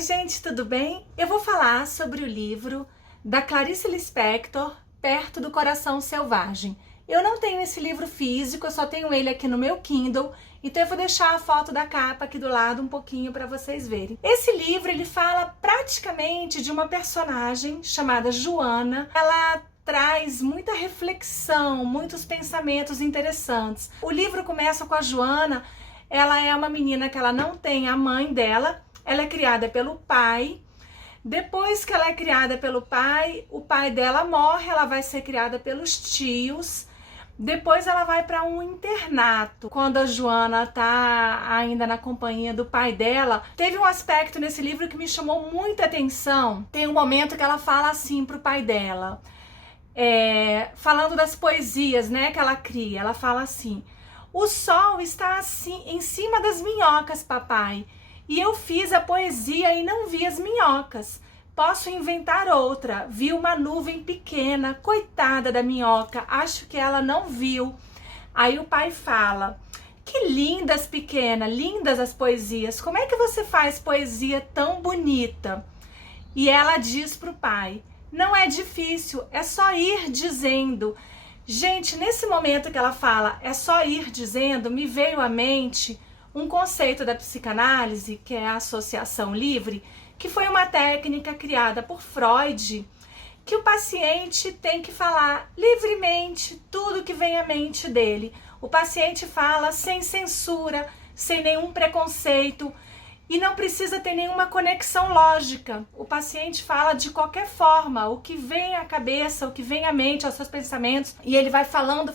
Oi gente, tudo bem? Eu vou falar sobre o livro da Clarice Lispector, Perto do Coração Selvagem. Eu não tenho esse livro físico, eu só tenho ele aqui no meu Kindle, então eu vou deixar a foto da capa aqui do lado um pouquinho para vocês verem. Esse livro ele fala praticamente de uma personagem chamada Joana. Ela traz muita reflexão, muitos pensamentos interessantes. O livro começa com a Joana. Ela é uma menina que ela não tem a mãe dela, ela é criada pelo pai. Depois que ela é criada pelo pai, o pai dela morre, ela vai ser criada pelos tios. Depois ela vai para um internato. Quando a Joana tá ainda na companhia do pai dela, teve um aspecto nesse livro que me chamou muita atenção. Tem um momento que ela fala assim pro pai dela, falando das poesias, né, que ela cria. Ela fala assim: o sol está assim em cima das minhocas, papai, e eu fiz a poesia e não vi as minhocas. Posso inventar outra. Vi uma nuvem pequena, coitada da minhoca, acho que ela não viu. Aí o pai fala: que lindas, pequena, lindas as poesias. Como é que você faz poesia tão bonita? E ela diz pro pai: não é difícil, é só ir dizendo. Gente, nesse momento que ela fala é só ir dizendo, me veio à mente um conceito da psicanálise, que é a associação livre, que foi uma técnica criada por Freud, que o paciente tem que falar livremente tudo que vem à mente dele. O paciente fala sem censura, sem nenhum preconceito, e não precisa ter nenhuma conexão lógica. O paciente fala de qualquer forma, o que vem à cabeça, o que vem à mente, aos seus pensamentos, e ele vai falando.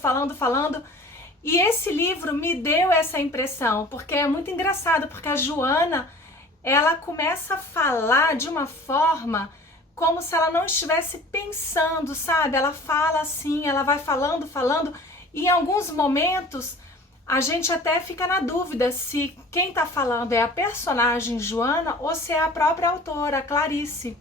E esse livro me deu essa impressão, porque é muito engraçado, porque a Joana, ela começa a falar de uma forma como se ela não estivesse pensando, sabe? Ela fala assim, ela vai falando, e em alguns momentos a gente até fica na dúvida se quem tá falando é a personagem Joana ou se é a própria autora, a Clarice,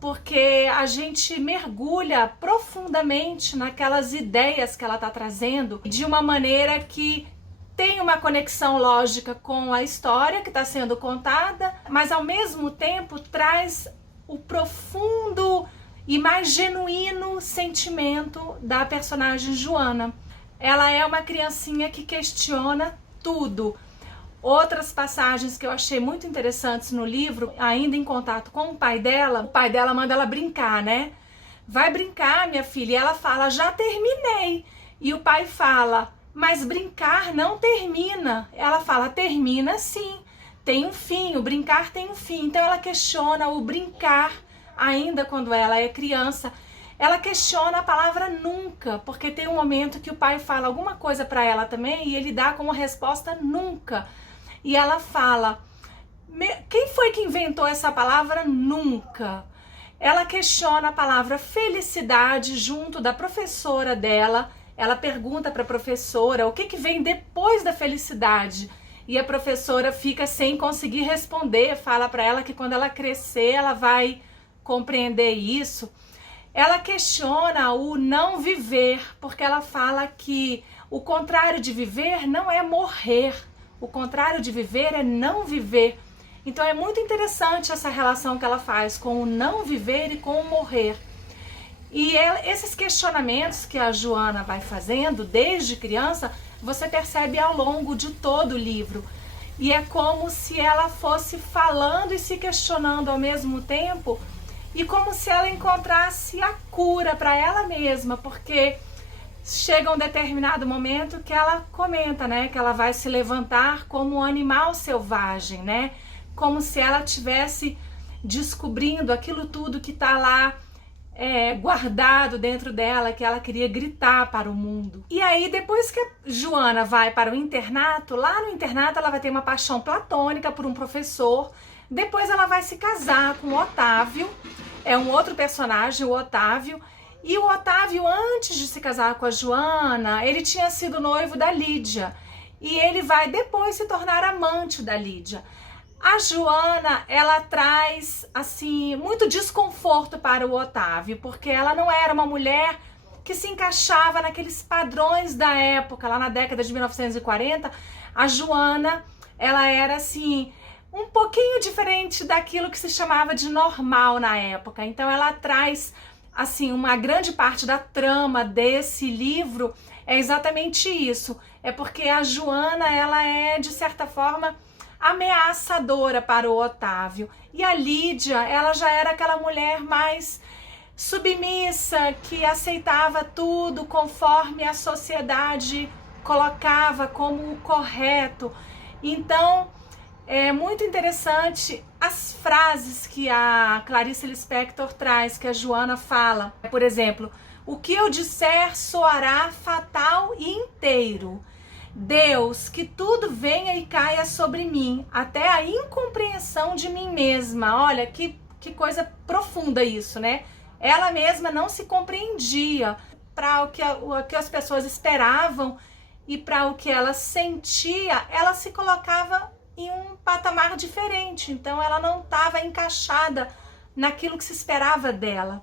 porque a gente mergulha profundamente naquelas ideias que ela tá trazendo de uma maneira que tem uma conexão lógica com a história que está sendo contada, mas ao mesmo tempo traz o profundo e mais genuíno sentimento da personagem Joana. Ela é uma criancinha que questiona tudo. Outras passagens que eu achei muito interessantes no livro, ainda em contato com o pai dela manda ela brincar, né? Vai brincar, minha filha. E ela fala: já terminei. E o pai fala: mas brincar não termina. Ela fala: termina sim, tem um fim, o brincar tem um fim. Então ela questiona o brincar ainda quando ela é criança. Ela questiona a palavra nunca, porque tem um momento que o pai fala alguma coisa para ela também e ele dá como resposta nunca. E ela fala: quem foi que inventou essa palavra nunca? Ela questiona a palavra felicidade junto da professora dela. Ela pergunta para a professora o que vem depois da felicidade. E a professora fica sem conseguir responder, fala para ela que quando ela crescer ela vai compreender isso. Ela questiona o não viver, porque ela fala que o contrário de viver não é morrer, o contrário de viver é não viver. Então é muito interessante essa relação que ela faz com o não viver e com o morrer. E esses questionamentos que a Joana vai fazendo desde criança, você percebe ao longo de todo o livro. E é como se ela fosse falando e se questionando ao mesmo tempo, e como se ela encontrasse a cura para ela mesma, porque chega um determinado momento que ela comenta, né, que ela vai se levantar como um animal selvagem, né, como se ela estivesse descobrindo aquilo tudo que está lá guardado dentro dela, que ela queria gritar para o mundo. E aí, depois que a Joana vai para o internato, lá no internato ela vai ter uma paixão platônica por um professor. Depois ela vai se casar com o Otávio, é um outro personagem, o Otávio. E o Otávio, antes de se casar com a Joana, ele tinha sido noivo da Lídia. E ele vai depois se tornar amante da Lídia. A Joana, ela traz, assim, muito desconforto para o Otávio, porque ela não era uma mulher que se encaixava naqueles padrões da época, lá na década de 1940. A Joana, ela era, assim, um pouquinho diferente daquilo que se chamava de normal na época. Então ela traz, assim, uma grande parte da trama desse livro é exatamente isso. É porque a Joana, ela é, de certa forma, ameaçadora para o Otávio. E a Lídia, ela já era aquela mulher mais submissa, que aceitava tudo conforme a sociedade colocava como o correto. Então, é muito interessante as frases que a Clarice Lispector traz, que a Joana fala. Por exemplo, o que eu disser soará fatal e inteiro. Deus, que tudo venha e caia sobre mim, até a incompreensão de mim mesma. Olha, que coisa profunda isso, né? Ela mesma não se compreendia para o que as pessoas esperavam e para o que ela sentia, ela se colocava em um patamar diferente. Então ela não estava encaixada naquilo que se esperava dela.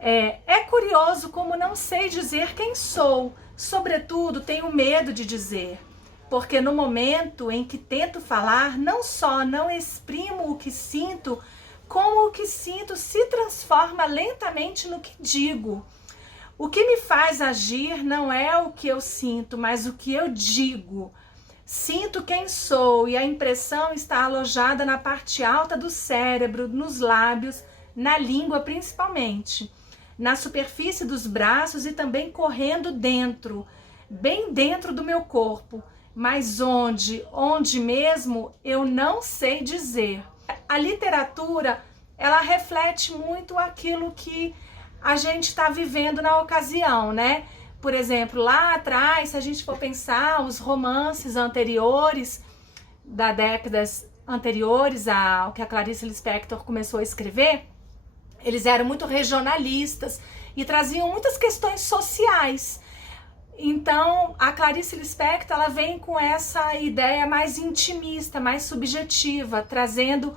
É curioso como não sei dizer quem sou, sobretudo tenho medo de dizer, porque no momento em que tento falar, não só não exprimo o que sinto, como o que sinto se transforma lentamente no que digo. O que me faz agir não é o que eu sinto, mas o que eu digo. Sinto quem sou e a impressão está alojada na parte alta do cérebro, nos lábios, na língua principalmente, na superfície dos braços e também correndo dentro, bem dentro do meu corpo. Mas onde mesmo, eu não sei dizer. A literatura, ela reflete muito aquilo que a gente está vivendo na ocasião, né? Por exemplo, lá atrás, se a gente for pensar, os romances anteriores, da décadas anteriores ao que a Clarice Lispector começou a escrever, eles eram muito regionalistas e traziam muitas questões sociais. Então, a Clarice Lispector, ela vem com essa ideia mais intimista, mais subjetiva, trazendo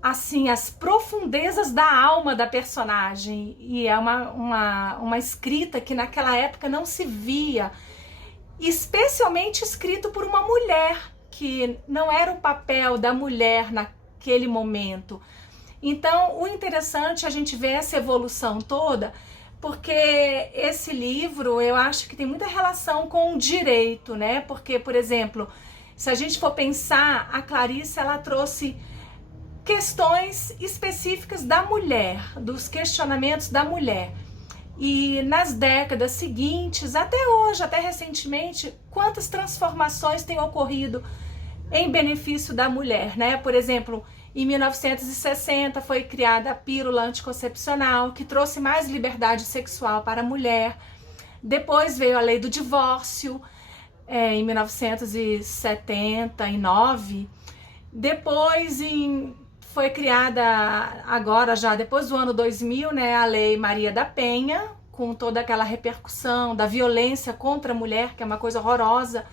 assim as profundezas da alma da personagem, e é uma escrita que naquela época não se via, especialmente escrito por uma mulher, que não era o papel da mulher naquele momento. Então, o interessante é a gente ver essa evolução toda, porque esse livro, eu acho que tem muita relação com o direito, né? Porque, por exemplo, se a gente for pensar, a Clarice, ela trouxe questões específicas da mulher, dos questionamentos da mulher. E nas décadas seguintes, até hoje, até recentemente, quantas transformações têm ocorrido em benefício da mulher, né? Por exemplo, em 1960 foi criada a pílula anticoncepcional, que trouxe mais liberdade sexual para a mulher. Depois veio a lei do divórcio, em 1979. Depois, foi criada agora, já depois do ano 2000, né, a Lei Maria da Penha, com toda aquela repercussão da violência contra a mulher, que é uma coisa horrorosa,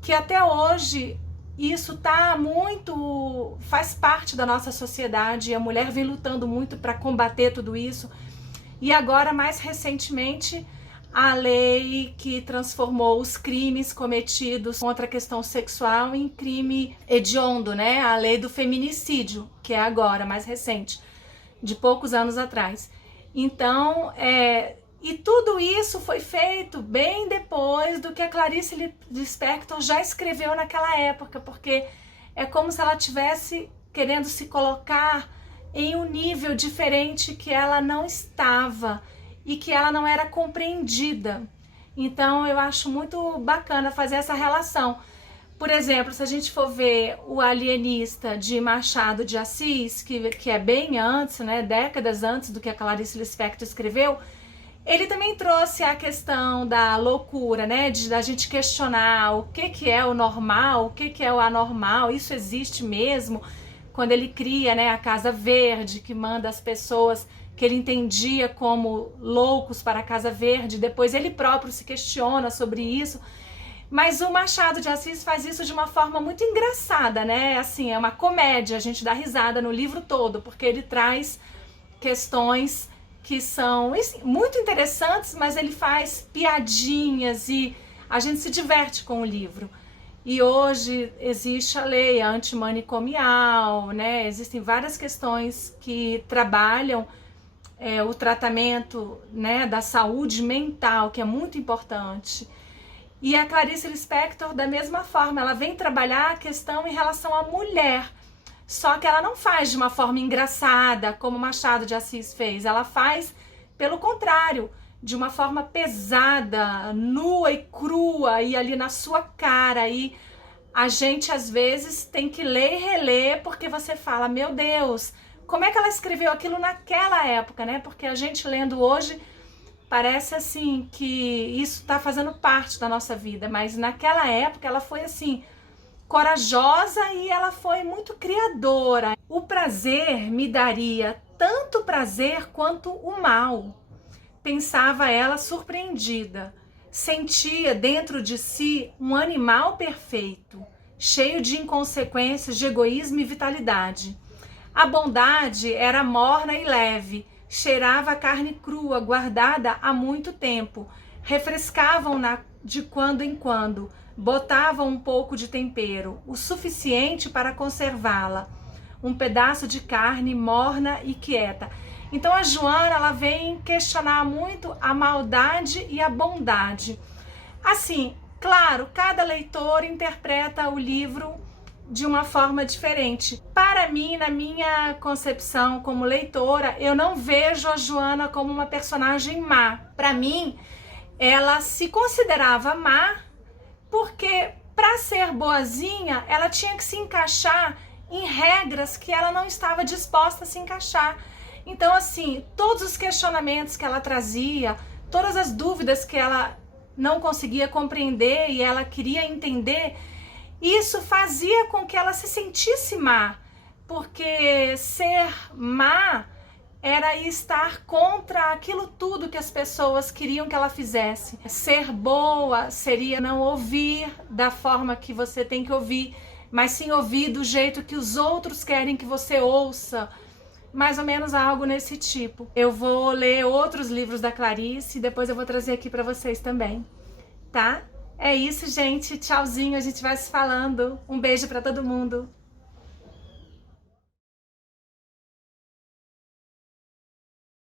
que até hoje isso faz parte da nossa sociedade, e a mulher vem lutando muito para combater tudo isso. E agora, mais recentemente, a lei que transformou os crimes cometidos contra a questão sexual em crime hediondo, né? A lei do feminicídio, que é agora, mais recente, de poucos anos atrás. Então, e tudo isso foi feito bem depois do que a Clarice Lispector já escreveu naquela época, porque é como se ela estivesse querendo se colocar em um nível diferente que ela não estava e que ela não era compreendida. Então eu acho muito bacana fazer essa relação. Por exemplo, se a gente for ver O Alienista, de Machado de Assis, que é bem antes, né, décadas antes do que a Clarice Lispector escreveu, ele também trouxe a questão da loucura, né, da gente questionar o que é o normal, o que é o anormal, isso existe mesmo? Quando ele cria, né, a Casa Verde, que manda as pessoas que ele entendia como loucos para a Casa Verde, depois ele próprio se questiona sobre isso. Mas o Machado de Assis faz isso de uma forma muito engraçada, né? Assim, é uma comédia, a gente dá risada no livro todo, porque ele traz questões que são muito interessantes, mas ele faz piadinhas e a gente se diverte com o livro. E hoje existe a lei antimanicomial, né? Existem várias questões que trabalham o tratamento, né, da saúde mental, que é muito importante. E a Clarice Lispector, da mesma forma, ela vem trabalhar a questão em relação à mulher. Só que ela não faz de uma forma engraçada, como Machado de Assis fez. Ela faz, pelo contrário, de uma forma pesada, nua e crua, e ali na sua cara. E a gente, às vezes, tem que ler e reler, porque você fala, meu Deus, como é que ela escreveu aquilo naquela época, né? Porque a gente lendo hoje, parece assim que isso está fazendo parte da nossa vida. Mas naquela época ela foi assim, corajosa e ela foi muito criadora. O prazer me daria tanto prazer quanto o mal, pensava ela surpreendida. Sentia dentro de si um animal perfeito, cheio de inconsequências, de egoísmo e vitalidade. A bondade era morna e leve, cheirava a carne crua, guardada há muito tempo. Refrescavam-na de quando em quando, botavam um pouco de tempero, o suficiente para conservá-la. Um pedaço de carne morna e quieta. Então a Joana, ela vem questionar muito a maldade e a bondade. Assim, claro, cada leitor interpreta o livro de uma forma diferente. Para mim, na minha concepção como leitora, eu não vejo a Joana como uma personagem má. Para mim, ela se considerava má porque, para ser boazinha, ela tinha que se encaixar em regras que ela não estava disposta a se encaixar. Então, assim, todos os questionamentos que ela trazia, todas as dúvidas que ela não conseguia compreender e ela queria entender, isso fazia com que ela se sentisse má, porque ser má era estar contra aquilo tudo que as pessoas queriam que ela fizesse. Ser boa seria não ouvir da forma que você tem que ouvir, mas sim ouvir do jeito que os outros querem que você ouça. Mais ou menos algo nesse tipo. Eu vou ler outros livros da Clarice e depois eu vou trazer aqui para vocês também, tá? É isso, gente. Tchauzinho, a gente vai se falando. Um beijo para todo mundo.